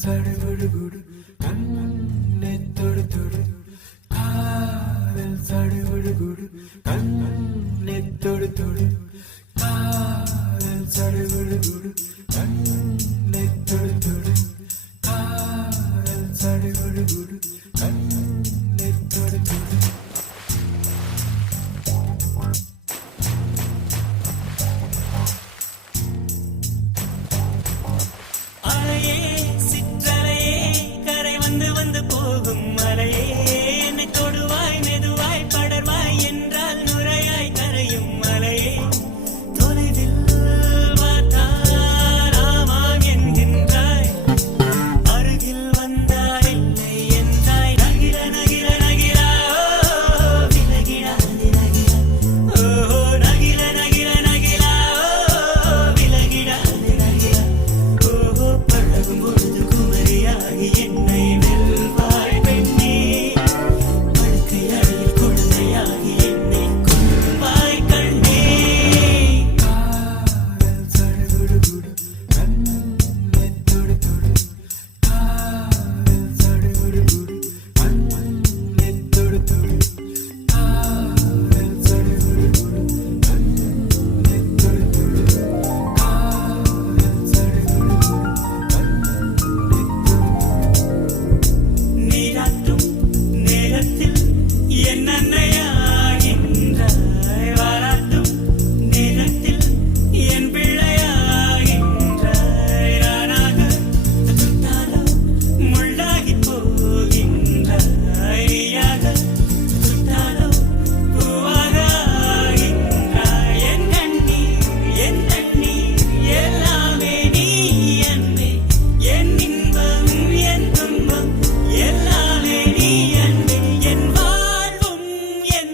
சடுகுடு கண்ணை தொடு தொடு காதல் சடுகுடு கண்ணை தொடு தொடு காதல் சடுகுடு கண்ணை தொடு தொடு காதல் சடுகுடு கண்ணை தொடு தொடு வந்து போகும் மலையே என்னை தொடுவாய் மெதுவாய் படர்வாய் என்றால் நுரையாய் கரையும் மலையே தொலைவில் பார்த்தால் ஆமாம் என்கின்றாய் அருகில் வந்தால் இல்லை என்றாய் நகிர நகிர நகிரா விலகிடாது நகிரா ஓ நகிர நகிர நகிரா விலகிடாது நகிரா ஓ பழகும் பொழுது குமரியாகி என்னை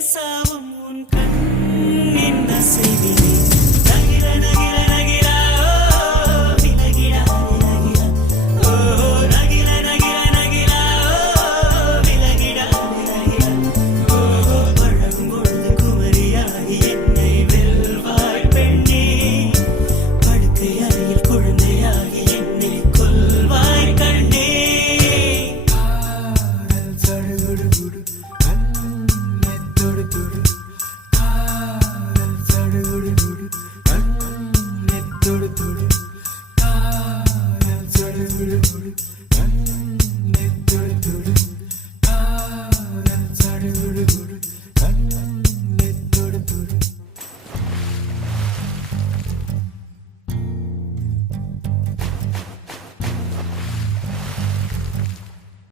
சாவும் உன் கண் என்ன செய்தி